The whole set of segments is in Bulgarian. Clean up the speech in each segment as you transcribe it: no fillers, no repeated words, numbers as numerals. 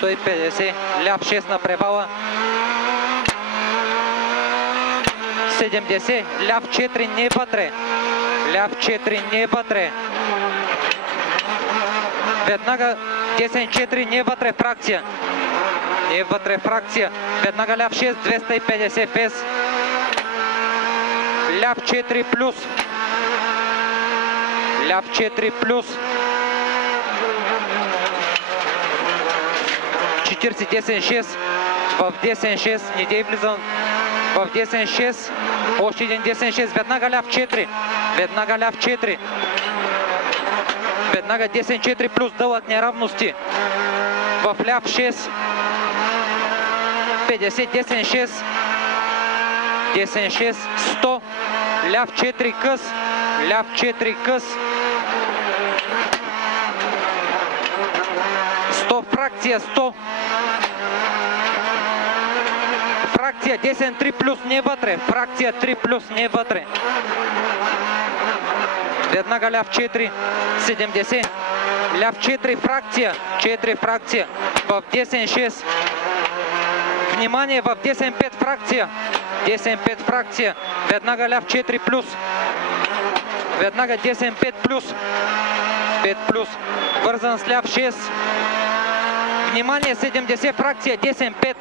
150, ляв 6 на превала. 70, ляв 4 не вътре. Ляв 4 не вътре. Веднага десен 4 не вътре фракция. Не вътре фракция. Веднага ляв 6, 250 фес. Ляв 4 плюс. Ляв 4 плюс. 40, десен 6. В десен 6. Не дей влизам. В десен 6. Още един десен 6. Веднага ляв 4. Веднага ляв 4. Веднага десен 4 плюс дълъг неравности. В ляв 6. 50, десен 6. Десен 6. 100. Ляв 4 къс. Ляв 4 къс. 100 фракция 100. Фракция десен 3 плюс не вътре. Фракция 3 плюс не вътре. Веднага ляв 4. 70. Ляв 4 фракция. 4 фракция. В десен 6. Внимание, в десен 5 фракция. Десен 5 фракция. Веднага ляв 4 плюс. Веднага десен 5 плюс. 5 плюс. Вързан с ляв 6. Внимание, 70 фракция. Десен 5.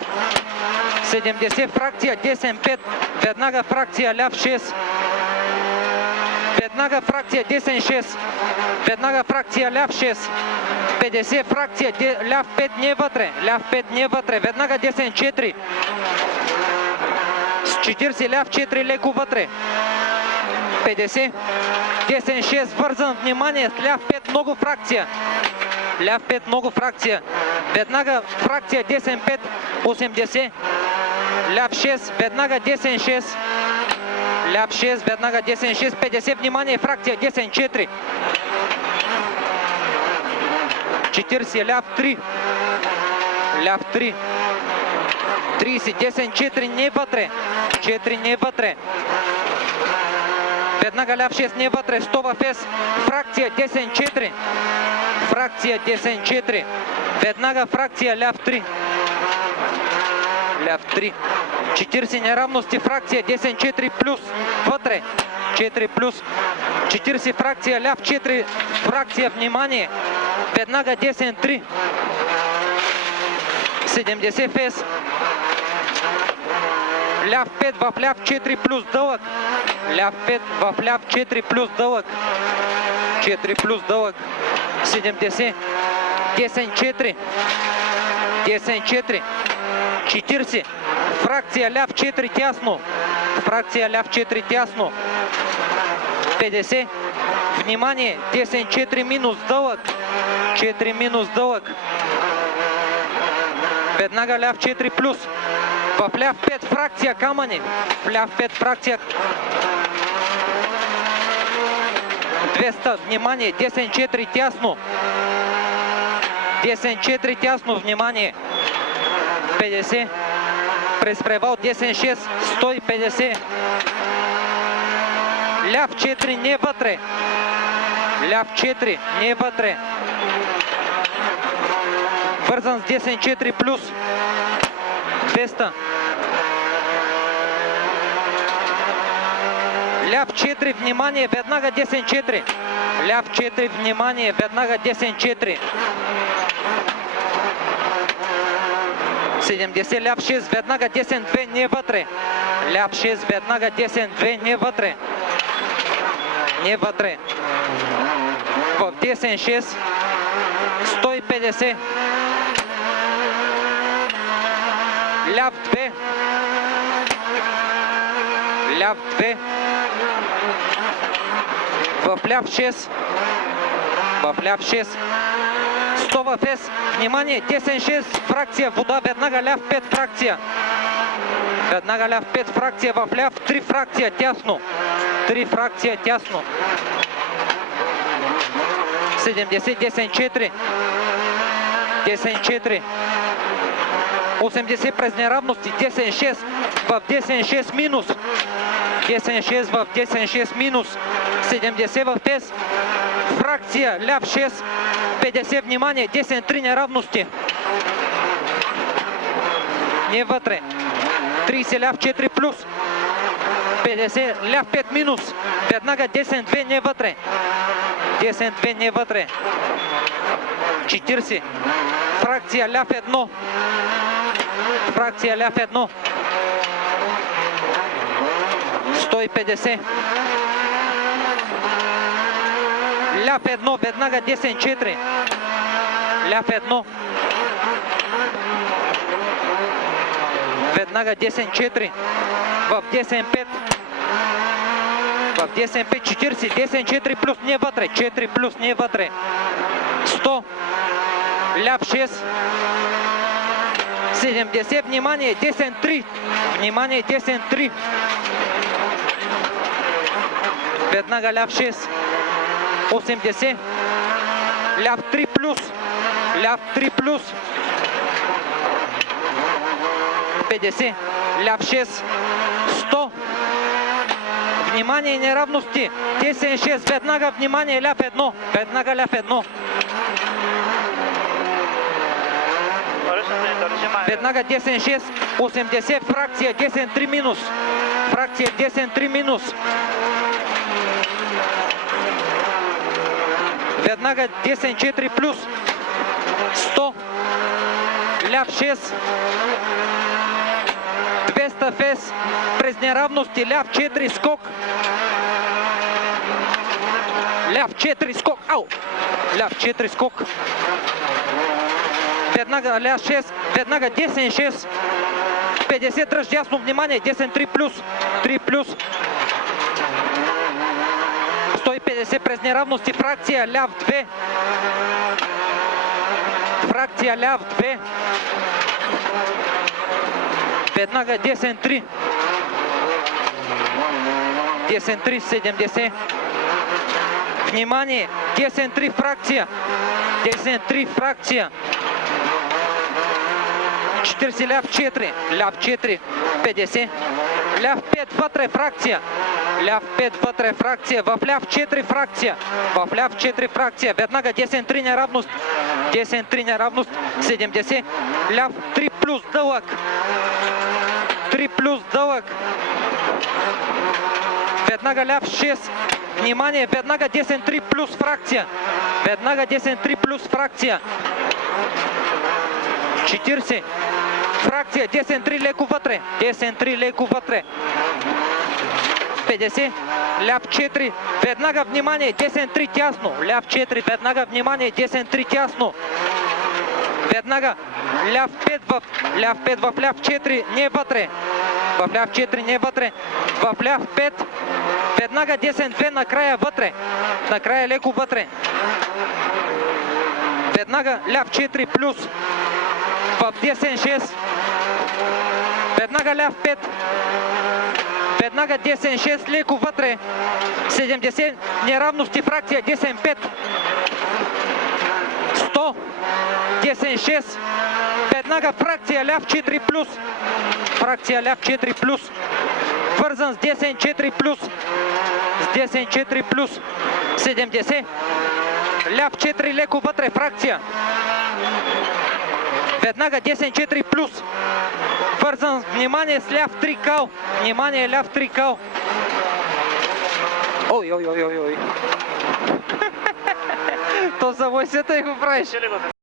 70 фракция. Десен 5. Веднага фракция ляв 6. Веднага фракция десен 6. Веднага фракция ляв 6. 50 фракция ляв 5 не вътре. Ляв 5 не вътре. Веднага десен 4. С 40 ляв 4 леко вътре. 50. Десен 6 вързан. Внимание, с ляв 5 много фракция. Ляв 5 много фракция. Веднага фракция десен 5. 80. Ляв 6. Веднага десен 6. Ляв 6, веднага десен 6, 50, внимание, фракция, десен 4. 40, ляв 3. Ляв 3. 30, десен 4, не вътре. 4 не вътре. Веднага ляв 6, не вътре, 100 в фес. Фракция, десен 4. Фракция, десен 4. Веднага фракция, ляв 3. Ляв 3. 40 неравности, фракция, десен 4 плюс, вътре, 4 плюс, 40 фракция, ляв 4, фракция, внимание, веднага десен 3, 70 фес, ляв 5 в ляв 4 плюс дълъг, ляв 5 в ляв 4 плюс дълъг, 4 плюс дълъг, 70, десен 4, десен 4, 40, фракция ляв 4 тясно. Фракция ляв 4 тясно. 50. Внимание, десен 4 минус дълъг. 4 минус дълъг. Веднага ляв 4 плюс. В ляв 5 фракция камъни. В ляв 5 фракция. 200. Внимание, десен 4 тясно. Десен 4 тясно. Внимание. 50. През превал десен 6, 150. Ляв 4 не вътре. Ляв 4 не вътре. Вързан с десен 4 плюс. 200. Ляв 4, внимание, веднага десен 4. Ляв 4, внимание, веднага десен 4. 70, ляв 6, веднага десен 2, не вътре. Ляв 6, веднага десен 2, не вътре. Не вътре. В десен 6, 150. Ляв 2. Ляв 2. В ляв 6. В ляв 6. 100 в С. Внимание, десен 6, фракция, вода, веднага ляв 5 фракция. Веднага ляв 5 фракция, в ляв 3 фракция, тясно. 3 фракция, тясно. 70, десен 4. Десен 4. 80 през неравности, десен 6. В десен 6 минус. Десен 6 в десен 6 минус. 70 в ТЕС. Фракция, ляв 6. 50, внимание, десен 3 неравности. Не вътре. 30 ляв 4 плюс. 50 ляв 5 минус. Веднага десен 2 не вътре. Десен 2 не вътре. 40. Фракция ляв 1. Фракция ляв 1. 150. Ляв 1, веднага десен 4. Ляв 1. Веднага десен 4. В десен 5. В десен 5 40. Десен 4 плюс не вътре. 4 плюс не вътре. 100. Ляв 6. 70. Внимание. Десен 3. Внимание. Десен 3. Веднага ляв 6. 80. Ляв 3 плюс. Ляв 3 плюс. 50. Ляв 6. 100. Внимание, неравности. Десен 6. Веднага внимание. Ляв 1. Веднага ляв 1. Веднага десен 6. 80. Фракция. Десен 3 минус. Фракция. Десен 3 минус. Веднага десен 4 плюс. 100. Ляв 6. 200 фес. През неравности. Ляв 4 скок. Ляв 4 скок. Ау! Ляв 4 скок. Веднага ляв 6. Веднага десен 6. 50 дръж ясно. Внимание. Десен 3 плюс. 3 плюс. 150 през неравности. Фракция ляв 2. Фракция ляв 2. Веднага десен 3. Десен 3 70. Внимание! Десен 3 фракция. Десен 3 фракция. 40 ляв 4. Ляв 4. 50. Ляв 5 вътре фракция. Ляв 5 вътре фракция. В ляв 4 фракция. В ляв 4 фракция. Веднага десен 3 неравност. Десен 3 неравност. 70. Ляв 3 плюс дълъг. 3 плюс дълъг. Веднага ляв 6. Внимание, веднага десен 3 плюс фракция. Веднага десен 3 плюс фракция. 40. Фракция, десен 3 леко вътре. Десен 3 леко вътре. 50. Ляв 4. Веднага внимание, десен 3 тясно. Ляв 4. Веднага внимание, десен 3 тясно. Веднага ляв 5 в ляв 5 в ляв 4 не вътре. В ляв 4 не вътре. В ляв 5. Веднага десен 2 накрая вътре. Накрая леко вътре. Веднага ляв 4 плюс. В десен 6. Веднага ляв 5. Веднага десен 6 леко вътре. 70 неравности фракция. Десен 5. 100. Десен 6. Веднага фракция ляв 4 плюс. Фракция ляв 4 плюс. Вързан с десен 4 плюс. С десен 4 плюс. 70. Ляв 4 леко вътре фракция. Веднага десен 4 плюс. Вързан, внимание, с ляв 3 кал. Внимание, ляв 3 кал. Ой. То за войсета и го правиш.